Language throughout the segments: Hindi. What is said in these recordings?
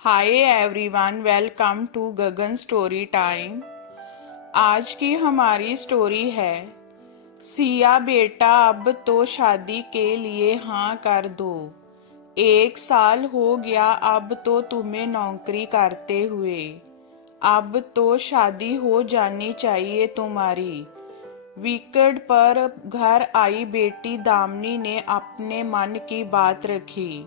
Hi everyone, welcome to Gagan story time. आज की हमारी स्टोरी है सिया बेटा, अब तो शादी के लिए हाँ कर दो। 1 साल हो गया अब तो तुम्हें नौकरी करते हुए। अब तो शादी हो जानी चाहिए तुम्हारी। वीकेंड पर घर आई बेटी दामिनी ने अपने मन की बात रखी।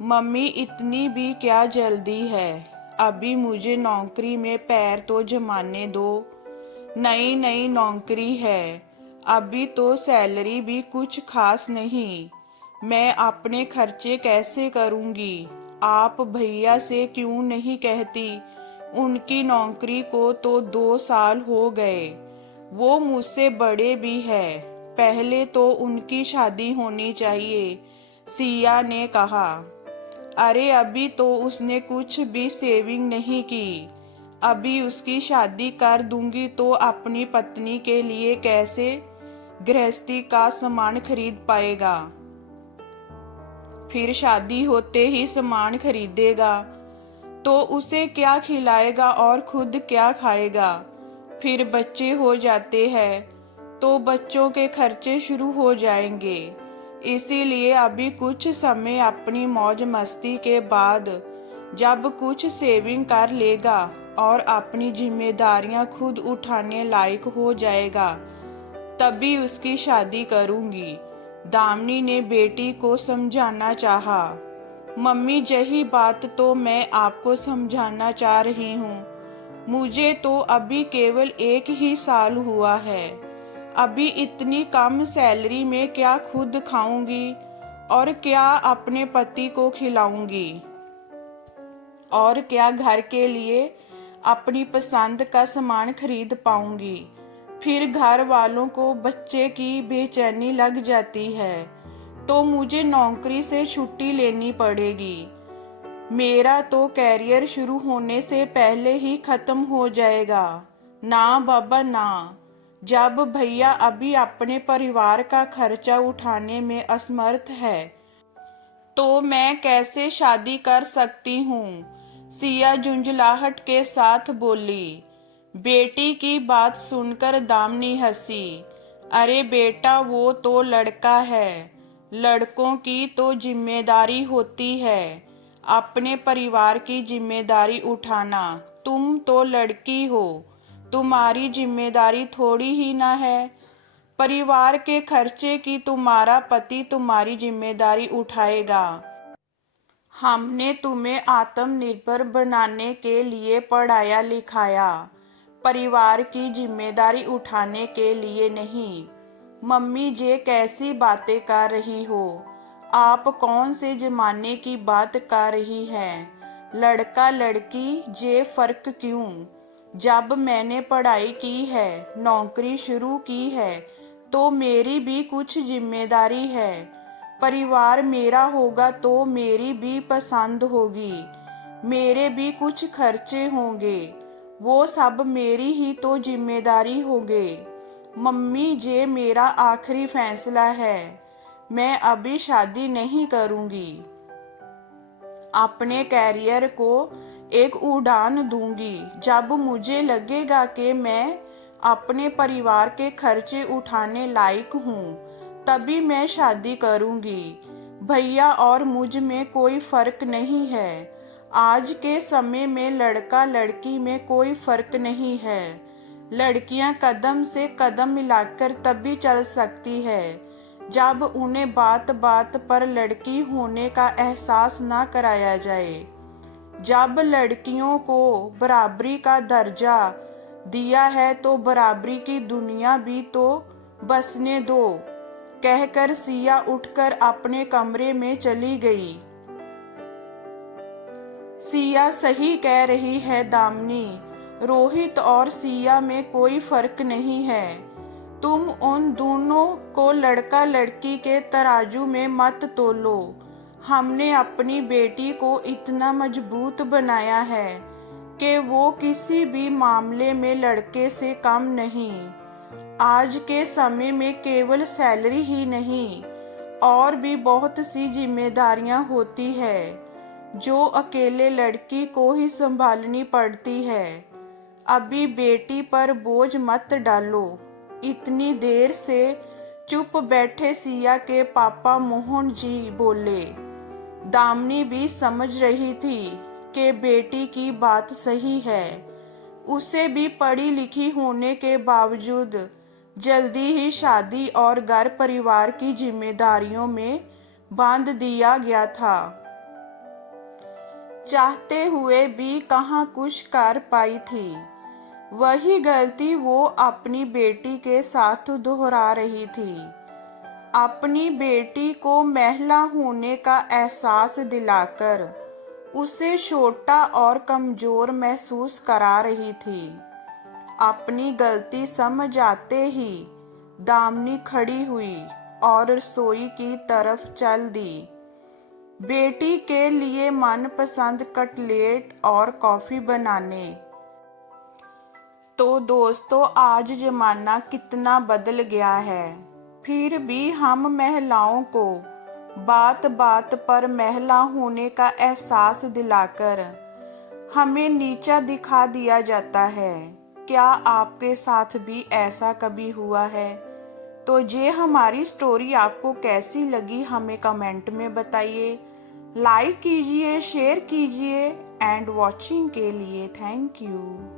मम्मी, इतनी भी क्या जल्दी है? अभी मुझे नौकरी में पैर तो जमाने दो। नई नई नौकरी है, अभी तो सैलरी भी कुछ खास नहीं। मैं अपने खर्चे कैसे करूंगी? आप भैया से क्यों नहीं कहती? उनकी नौकरी को तो 2 साल हो गए। वो मुझसे बड़े भी है। पहले तो उनकी शादी होनी चाहिए, सिया ने कहा। अरे अभी तो उसने कुछ भी सेविंग नहीं की। अभी उसकी शादी कर दूंगी तो अपनी पत्नी के लिए कैसे गृहस्थी का सामान खरीद पाएगा? फिर शादी होते ही सामान खरीदेगा तो उसे क्या खिलाएगा और खुद क्या खाएगा? फिर बच्चे हो जाते हैं तो बच्चों के खर्चे शुरू हो जाएंगे। इसीलिए अभी कुछ समय अपनी मौज मस्ती के बाद जब कुछ सेविंग कर लेगा और अपनी जिम्मेदारियां खुद उठाने लायक हो जाएगा, तभी उसकी शादी करूंगी। दामिनी ने बेटी को समझाना चाहा। मम्मी, यही बात तो मैं आपको समझाना चाह रही हूँ। मुझे तो अभी केवल 1 ही साल हुआ है। अभी इतनी कम सैलरी में क्या खुद खाऊंगी और क्या अपने पति को खिलाऊंगी, और क्या घर के लिए अपनी पसंद का सामान खरीद पाऊंगी? फिर घर वालों को बच्चे की बेचैनी लग जाती है तो मुझे नौकरी से छुट्टी लेनी पड़ेगी। मेरा तो कैरियर शुरू होने से पहले ही खत्म हो जाएगा। ना बाबा ना। जब भैया अभी अपने परिवार का खर्चा उठाने में असमर्थ है तो मैं कैसे शादी कर सकती हूँ? सिया झुंझलाहट के साथ बोली। बेटी की बात सुनकर दामिनी हंसी। अरे बेटा, वो तो लड़का है। लड़कों की तो जिम्मेदारी होती है अपने परिवार की जिम्मेदारी उठाना। तुम तो लड़की हो, तुम्हारी जिम्मेदारी थोड़ी ही ना है परिवार के खर्चे की? तुम्हारा पति तुम्हारी जिम्मेदारी उठाएगा। हमने तुम्हें आत्मनिर्भर बनाने के लिए पढ़ाया लिखाया, परिवार की जिम्मेदारी उठाने के लिए नहीं। मम्मी, ये कैसी बातें कर रही हो? आप कौन से जमाने की बात कर रही हैं? लड़का लड़की ये फर्क क्यों? जब मैंने पढ़ाई की है, नौकरी शुरू की है, तो मेरी भी कुछ जिम्मेदारी है। परिवार मेरा होगा तो मेरी भी पसंद होगी, मेरे भी कुछ खर्चे होंगे। वो सब मेरी ही तो जिम्मेदारी होंगे। मम्मी, ये मेरा आखिरी फैसला है। मैं अभी शादी नहीं करूंगी। अपने कैरियर को एक उड़ान दूंगी। जब मुझे लगेगा कि मैं अपने परिवार के खर्चे उठाने लायक हूँ, तभी मैं शादी करूंगी। भैया और मुझ में कोई फर्क नहीं है। आज के समय में लड़का लड़की में कोई फर्क नहीं है। लड़कियां कदम से कदम मिलाकर तभी चल सकती है जब उन्हें बात बात पर लड़की होने का एहसास ना कराया जाए। जब लड़कियों को बराबरी का दर्जा दिया है तो बराबरी की दुनिया भी तो बसने दो, कहकर सिया उठकर अपने कमरे में चली गई। सिया सही कह रही है दामिनी, रोहित और सिया में कोई फर्क नहीं है। तुम उन दोनों को लड़का लड़की के तराजू में मत तोलो। हमने अपनी बेटी को इतना मजबूत बनाया है कि वो किसी भी मामले में लड़के से कम नहीं। आज के समय में केवल सैलरी ही नहीं, और भी बहुत सी जिम्मेदारियां होती है। जो अकेले लड़की को ही संभालनी पड़ती है। अभी बेटी पर बोझ मत डालो। इतनी देर से चुप बैठे सिया के पापा मोहन जी बोले। दामिनी भी समझ रही थी कि बेटी की बात सही है। उसे भी पढ़ी लिखी होने के बावजूद जल्दी ही शादी और घर परिवार की जिम्मेदारियों में बांध दिया गया था। चाहते हुए भी कहाँ कुछ कर पाई थी। वही गलती वो अपनी बेटी के साथ दोहरा रही थी। अपनी बेटी को महिला होने का एहसास दिलाकर उसे छोटा और कमजोर महसूस करा रही थी। अपनी गलती समझ आते ही दामिनी खड़ी हुई और रसोई की तरफ चल दी, बेटी के लिए मनपसंद कटलेट और कॉफी बनाने। तो दोस्तों, आज जमाना कितना बदल गया है, फिर भी हम महिलाओं को बात बात पर महिला होने का एहसास दिलाकर हमें नीचा दिखा दिया जाता है। क्या आपके साथ भी ऐसा कभी हुआ है? तो ये हमारी स्टोरी आपको कैसी लगी हमें कमेंट में बताइए। लाइक कीजिए, शेयर कीजिए एंड वॉचिंग के लिए थैंक यू।